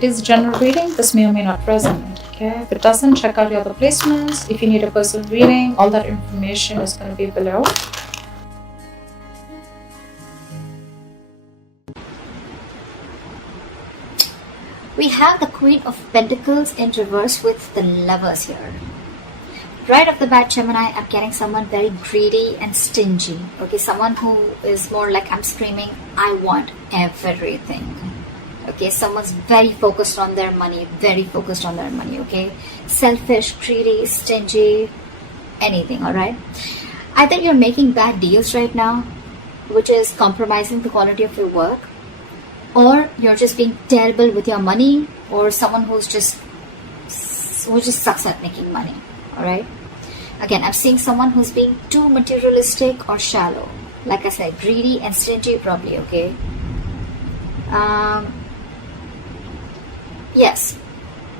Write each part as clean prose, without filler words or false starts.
it is general reading, this may or may not resonate. Okay, if it doesn't, check out your other placements. If you need a personal reading, all that information is going to be below. We have the Queen of Pentacles in reverse with the Lovers here. Right off the bat, Gemini, I'm getting someone very greedy and stingy. Okay, someone who is more like, I'm screaming, I want everything. Okay, someone's very focused on their money, okay? Selfish, greedy, stingy, anything, alright? Either you're making bad deals right now, which is compromising the quality of your work, or you're just being terrible with your money, or someone who just sucks at making money. Alright, again, I'm seeing someone who's being too materialistic or shallow. Like I said, greedy and stingy probably. Okay, yes,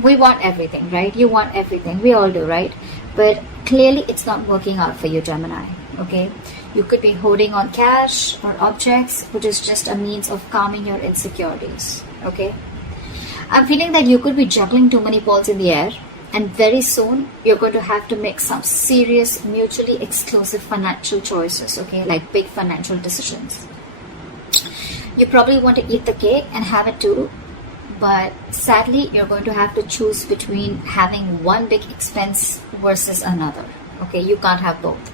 we want everything, right? You want everything, we all do, right? But clearly it's not working out for you, Gemini. Okay, you could be holding on cash or objects, which is just a means of calming your insecurities. Okay, I'm feeling that you could be juggling too many balls in the air, and very soon you're going to have to make some serious, mutually exclusive financial choices. Okay, like big financial decisions. You probably want to eat the cake and have it too, but sadly you're going to have to choose between having one big expense versus another. Okay, you can't have both.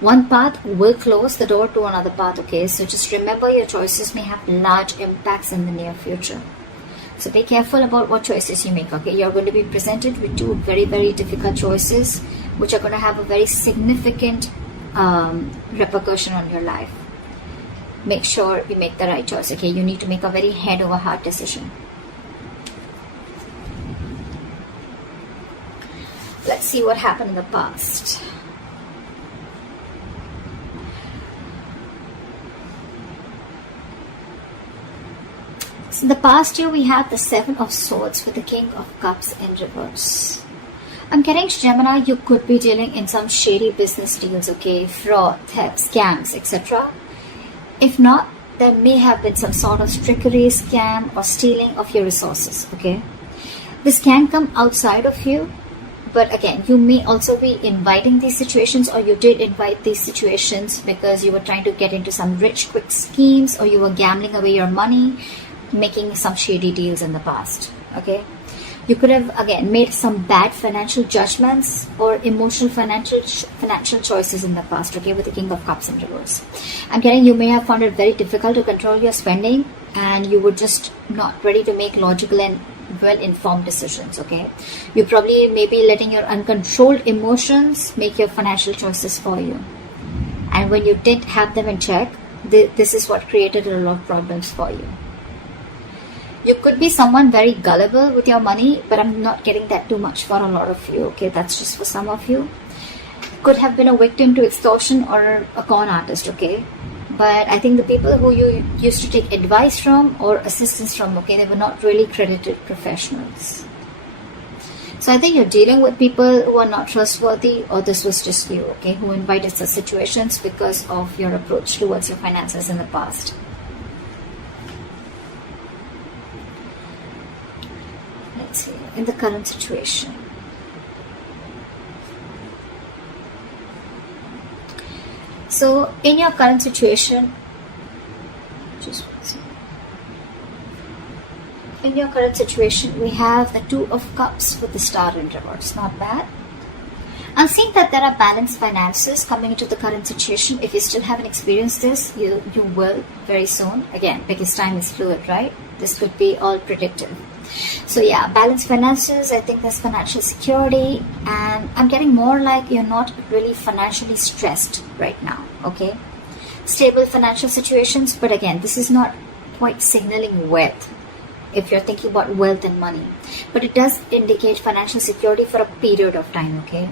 One path will close the door to another path. Okay, so just remember, your choices may have large impacts in the near future. So be careful about what choices you make. Okay, you're going to be presented with two very, very difficult choices, which are going to have a very significant repercussion on your life. Make sure you make the right choice. Okay, you need to make a very head over heart decision. Let's see what happened in the past. In the past year, we have the Seven of Swords with the King of Cups in reverse. I'm getting, Gemini, you could be dealing in some shady business deals, okay, fraud, theft, scams, etc. If not, there may have been some sort of trickery, scam, or stealing of your resources, okay. This can come outside of you, but again, you may also be inviting these situations, or you did invite these situations because you were trying to get into some rich, quick schemes, or you were gambling away your money, making some shady deals in the past. Okay, you could have again made some bad financial judgments or emotional financial choices in the past. Okay, with the King of Cups in reverse, I'm getting you may have found it very difficult to control your spending, and you were just not ready to make logical and well-informed decisions. Okay, you probably may be letting your uncontrolled emotions make your financial choices for you, and when you didn't have them in check, this is what created a lot of problems for you. You could be someone very gullible with your money, but I'm not getting that too much for a lot of you. Okay, that's just for some of you. Could have been a victim to extortion or a con artist. Okay, but I think the people who you used to take advice from or assistance from, okay, they were not really credited professionals. So I think you're dealing with people who are not trustworthy, or this was just you, okay, who invited such situations because of your approach towards your finances in the past. In the current situation, so in your current situation, we have the Two of Cups with the Star in reverse. Not bad. I'm seeing that there are balanced finances coming into the current situation. If you still haven't experienced this, you will very soon. Again, because time is fluid, right? This could be all predictive. So yeah, balanced finances, I think there's financial security, and I'm getting more like you're not really financially stressed right now, okay? Stable financial situations, but again, this is not quite signaling wealth if you're thinking about wealth and money, but it does indicate financial security for a period of time, okay?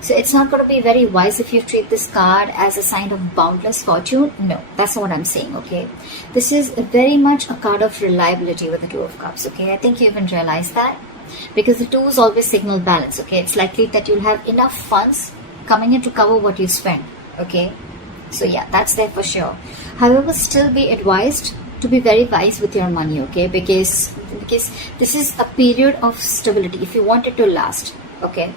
So it's not going to be very wise if you treat this card as a sign of boundless fortune. No, that's not what I'm saying, okay? This is very much a card of reliability with the Two of Cups, okay? I think you even realize that, because the twos always signal balance, okay? It's likely that you'll have enough funds coming in to cover what you spend, okay? So yeah, that's there for sure. However, still be advised to be very wise with your money, okay? Because this is a period of stability if you want it to last, okay?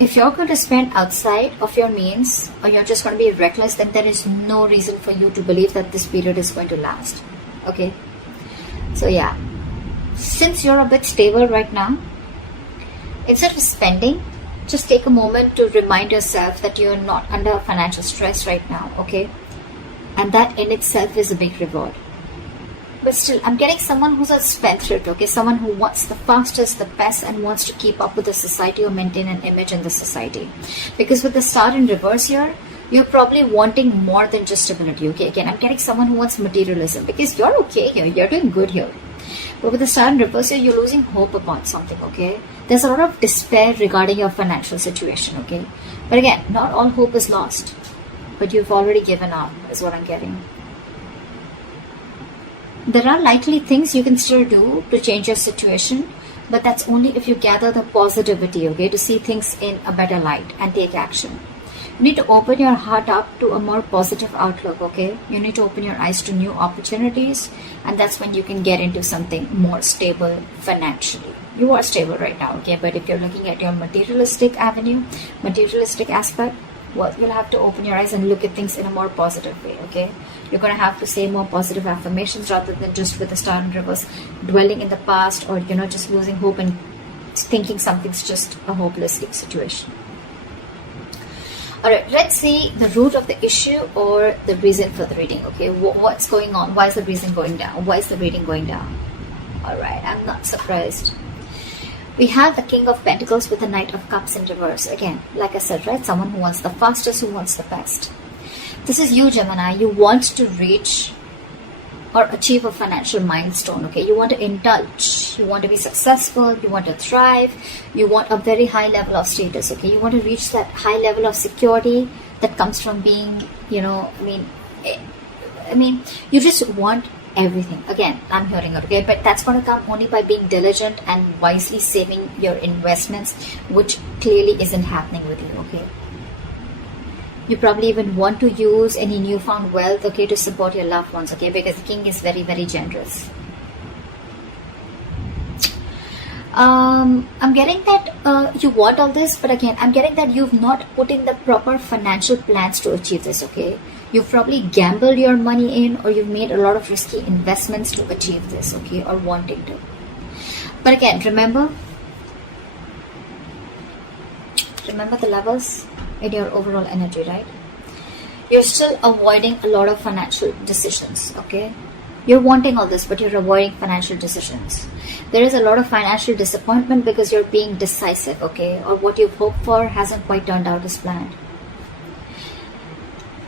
If you're going to spend outside of your means, or you're just going to be reckless, then there is no reason for you to believe that this period is going to last, okay? So yeah, since you're a bit stable right now, instead of spending, just take a moment to remind yourself that you're not under financial stress right now, okay? And that in itself is a big reward. But still, I'm getting someone who's a spendthrift, okay? Someone who wants the fastest, the best, and wants to keep up with the society or maintain an image in the society. Because with the star in reverse here, you're probably wanting more than just stability, okay? Again, I'm getting someone who wants materialism, because you're okay here, you're doing good here. But with the star in reverse here, you're losing hope about something, okay? There's a lot of despair regarding your financial situation, okay? But again, not all hope is lost. But you've already given up, is what I'm getting. There are likely things you can still do to change your situation, but that's only if you gather the positivity, okay, to see things in a better light and take action. You need to open your heart up to a more positive outlook, okay? You need to open your eyes to new opportunities, and that's when you can get into something more stable financially. You are stable right now, okay? But if you're looking at your materialistic avenue, materialistic aspect, well, you'll have to open your eyes and look at things in a more positive way, okay? You're going to have to say more positive affirmations rather than just with the star in reverse, dwelling in the past, or, you know, just losing hope and thinking something's just a hopeless situation. Alright, let's see the root of the issue or the reason for the reading, okay? What's going on? Why is the reason going down? Why is the reading going down? Alright, I'm not surprised. We have the King of Pentacles with the Knight of Cups in reverse. Again, like I said, right? Someone who wants the fastest, who wants the best. This is you, Gemini. You want to reach or achieve a financial milestone, okay? You want to indulge. You want to be successful. You want to thrive. You want a very high level of status, okay? You want to reach that high level of security that comes from being, you know, I mean, you just want everything. Again, I'm hearing it, okay? But that's going to come only by being diligent and wisely saving your investments, which clearly isn't happening with you, okay? You probably even want to use any newfound wealth, okay, to support your loved ones, okay? Because the king is very, very generous. I'm getting that you want all this, but again, I'm getting that you've not put in the proper financial plans to achieve this, okay? You've probably gambled your money in, or you've made a lot of risky investments to achieve this, okay, or wanting to. But again, remember the levels in your overall energy, right? You're still avoiding a lot of financial decisions, okay? You're wanting all this, but you're avoiding financial decisions. There is a lot of financial disappointment because you're being decisive, okay? Or what you've hoped for hasn't quite turned out as planned.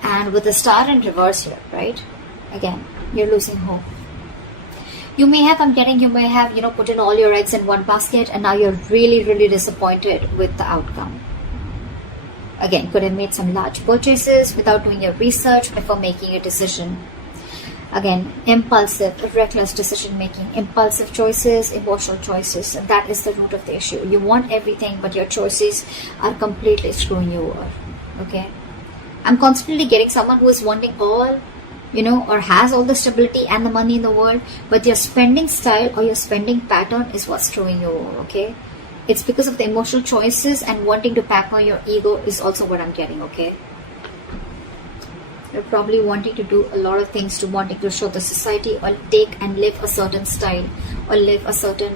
And with the star in reverse here, right? Again, you're losing hope. You may have, you know, put in all your eggs in one basket, and now you're really, really disappointed with the outcome. Again, could have made some large purchases without doing your research before making a decision. Again, impulsive, reckless decision making, impulsive choices, emotional choices, and that is the root of the issue. You want everything, but your choices are completely screwing you over, okay? I'm constantly getting someone who is wanting all, you know, or has all the stability and the money in the world, but your spending style or your spending pattern is what's screwing you over, okay? It's because of the emotional choices and wanting to pamper your ego is also what I'm getting, okay? You're probably wanting to do a lot of things to wanting to show the society or take and live a certain style or live a certain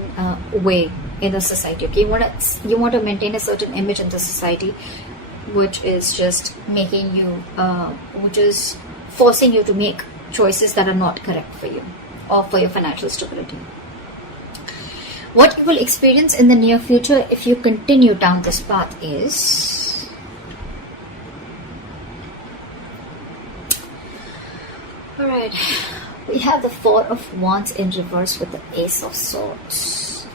way in the society, okay? You want to maintain a certain image in the society, which is just making you, which is forcing you to make choices that are not correct for you or for your financial stability. What you will experience in the near future if you continue down this path is alright, we have the Four of Wands in reverse with the Ace of Swords.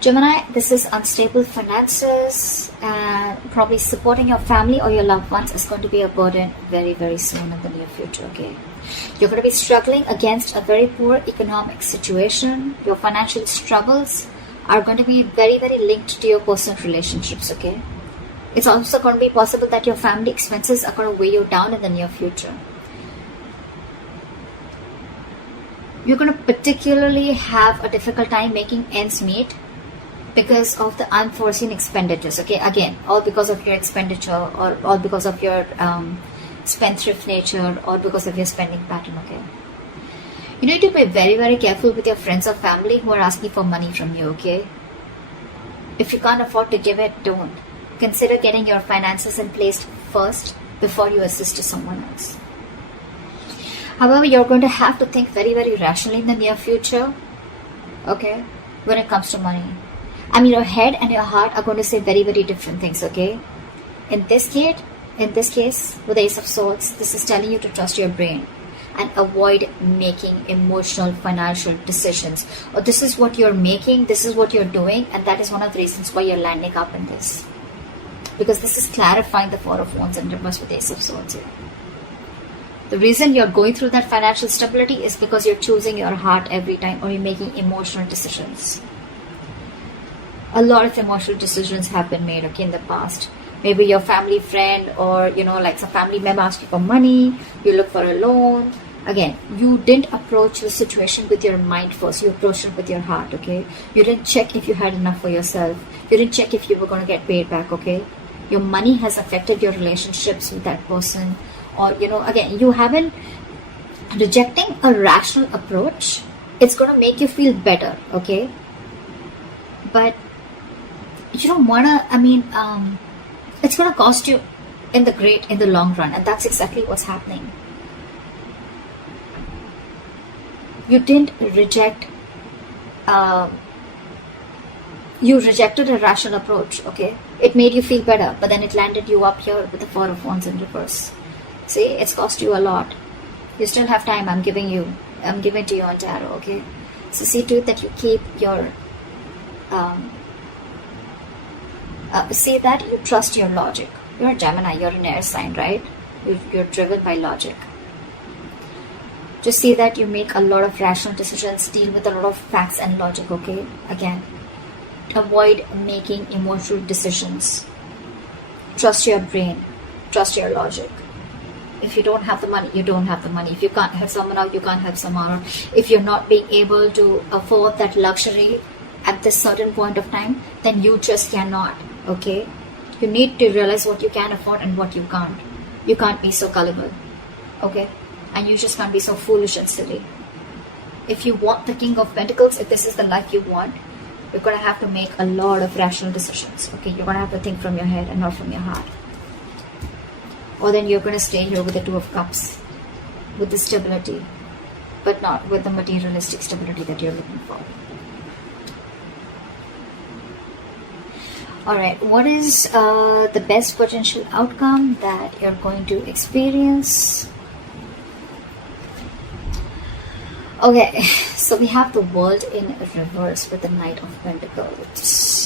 Gemini, this is unstable finances, and probably supporting your family or your loved ones is going to be a burden very, very soon in the near future, okay? You're going to be struggling against a very poor economic situation. Your financial struggles are going to be very, very linked to your personal relationships, okay? It's also going to be possible that your family expenses are going to weigh you down in the near future. you're going to particularly have a difficult time making ends meet because of the unforeseen expenditures. Okay, again, all because of your expenditure, or all because of your spendthrift nature, or because of your spending pattern. Okay, you need to be very, very careful with your friends or family who are asking for money from you. Okay, if you can't afford to give it, don't. Consider getting your finances in place first before you assist to someone else. However, you're going to have to think very, very rationally in the near future, okay, when it comes to money. I mean, your head and your heart are going to say very, very different things, okay? In this case, with the Ace of Swords, this is telling you to trust your brain and avoid making emotional financial decisions. Or this is what you're making, this is what you're doing, and that is one of the reasons why you're landing up in this. Because this is clarifying the Four of Wands in reverse with the Ace of Swords here. The reason you're going through that financial stability is because you're choosing your heart every time, or you're making emotional decisions. A lot of emotional decisions have been made, okay, in the past. Maybe your family friend, or like some family member asks you for money, you look for a loan. Again, you didn't approach the situation with your mind first, you approached it with your heart, okay? You didn't check if you had enough for yourself. You didn't check if you were going to get paid back, okay? Your money has affected your relationships with that person. Or, again, you haven't, rejecting a rational approach, it's going to make you feel better, okay? But you don't want to, it's going to cost you in the long run. And that's exactly what's happening. You didn't reject, you rejected a rational approach, okay? It made you feel better, but then it landed you up here with the Four of Wands in reverse. See, it's cost you a lot. You still have time. I'm giving to you on tarot, okay? So see to it that you keep your, see that you trust your logic. You're a Gemini, you're an air sign, right? You're driven by logic. Just see that you make a lot of rational decisions, deal with a lot of facts and logic, okay? Again, avoid making emotional decisions. Trust your brain. Trust your logic. If you don't have the money, you don't have the money. If you can't help someone out, you can't help someone out. If you're not being able to afford that luxury at this certain point of time, then you just cannot, okay? You need to realize what you can afford and what you can't. You can't be so gullible, okay? And you just can't be so foolish and silly. If you want the King of Pentacles, if this is the life you want, you're going to have to make a lot of rational decisions, okay? You're going to have to think from your head and not from your heart. Or then you're going to stay here with the Two of Cups, with the stability, but not with the materialistic stability that you're looking for. Alright, what is the best potential outcome that you're going to experience? Okay, so we have the World in reverse with the Knight of Pentacles.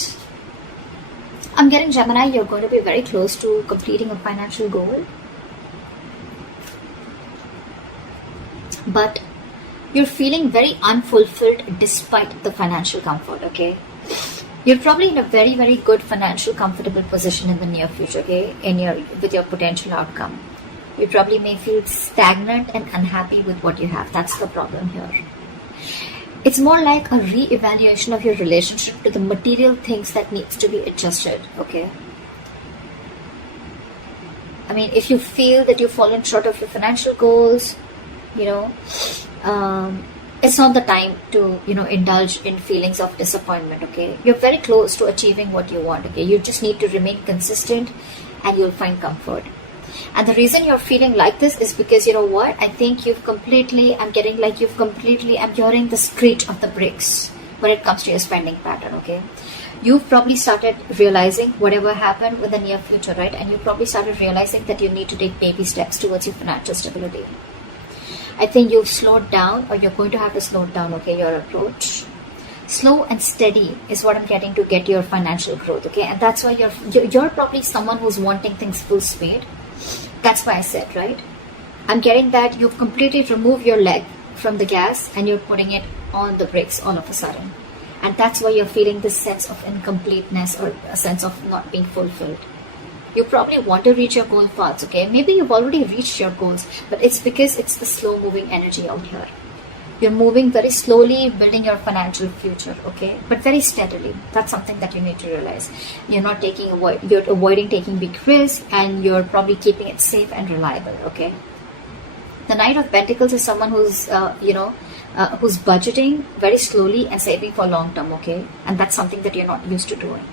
I'm getting, Gemini, you're going to be very close to completing a financial goal. But you're feeling very unfulfilled despite the financial comfort, okay? You're probably in a very, very good financial comfortable position in the near future, okay? With your potential outcome. You probably may feel stagnant and unhappy with what you have. That's the problem here. It's more like a re-evaluation of your relationship to the material things that needs to be adjusted, okay? I mean, if you feel that you've fallen short of your financial goals, it's not the time to, indulge in feelings of disappointment, okay? You're very close to achieving what you want, okay? You just need to remain consistent and you'll find comfort. And the reason you're feeling like this is because, you know what? I think I'm hearing the screech of the bricks when it comes to your spending pattern, okay? You've probably started realizing whatever happened in the near future, right? And you probably started realizing that you need to take baby steps towards your financial stability. I think you've slowed down, or you're going to have to slow down, okay, your approach. Slow and steady is what I'm getting to get your financial growth, okay? And that's why you're probably someone who's wanting things full speed. That's why I said, right? I'm getting that you've completely removed your leg from the gas and you're putting it on the brakes all of a sudden. And that's why you're feeling this sense of incompleteness or a sense of not being fulfilled. You probably want to reach your goal fast, okay? Maybe you've already reached your goals, but it's because it's the slow moving energy out here. You're moving very slowly, building your financial future, okay? But very steadily. That's something that you need to realize. You're avoiding taking big risks, and you're probably keeping it safe and reliable, okay? The Knight of Pentacles is someone who's, who's budgeting very slowly and saving for long term, okay? And that's something that you're not used to doing.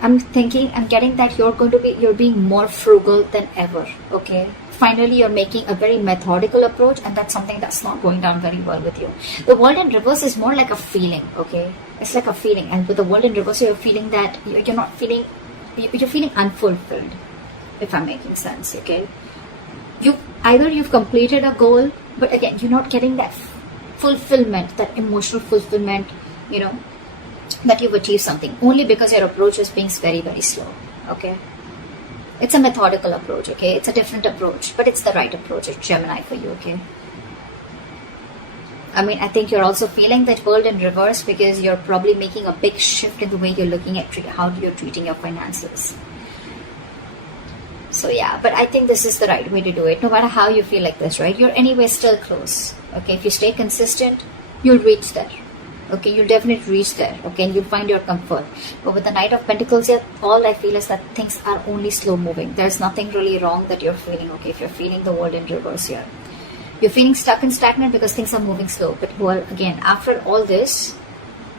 I'm getting that you're being more frugal than ever, okay? Finally, you're making a very methodical approach, and that's something that's not going down very well with you. The World in Reverse is more like a feeling, okay? It's like a feeling, and with the World in Reverse, you're feeling that you're feeling unfulfilled, if I'm making sense, okay? You've completed a goal, but again, you're not getting that fulfillment, that emotional fulfillment, that you've achieved something, only because your approach is being very, very slow, okay? It's a methodical approach, okay? It's a different approach, but it's the right approach. It's Gemini for you, okay? I think you're also feeling that World in Reverse because you're probably making a big shift in the way you're looking at how you're treating your finances. So yeah, but I think this is the right way to do it. No matter how you feel like this, right? You're anyway still close, okay? If you stay consistent, you'll reach there. Okay, you'll definitely reach there, okay, and you'll find your comfort. But with the Knight of Pentacles here, all I feel is that things are only slow moving. There's nothing really wrong that you're feeling, okay, if you're feeling the World in Reverse here. You're feeling stuck and stagnant because things are moving slow. But well, again, after all this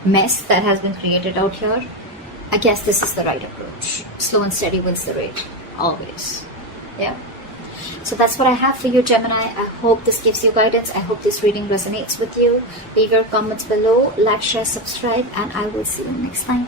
mess that has been created out here, I guess this is the right approach. Slow and steady wins the race, always. Yeah. So that's what I have for you, Gemini. I hope this gives you guidance. I hope this reading resonates with you. Leave your comments below, like, share, subscribe, and I will see you next time.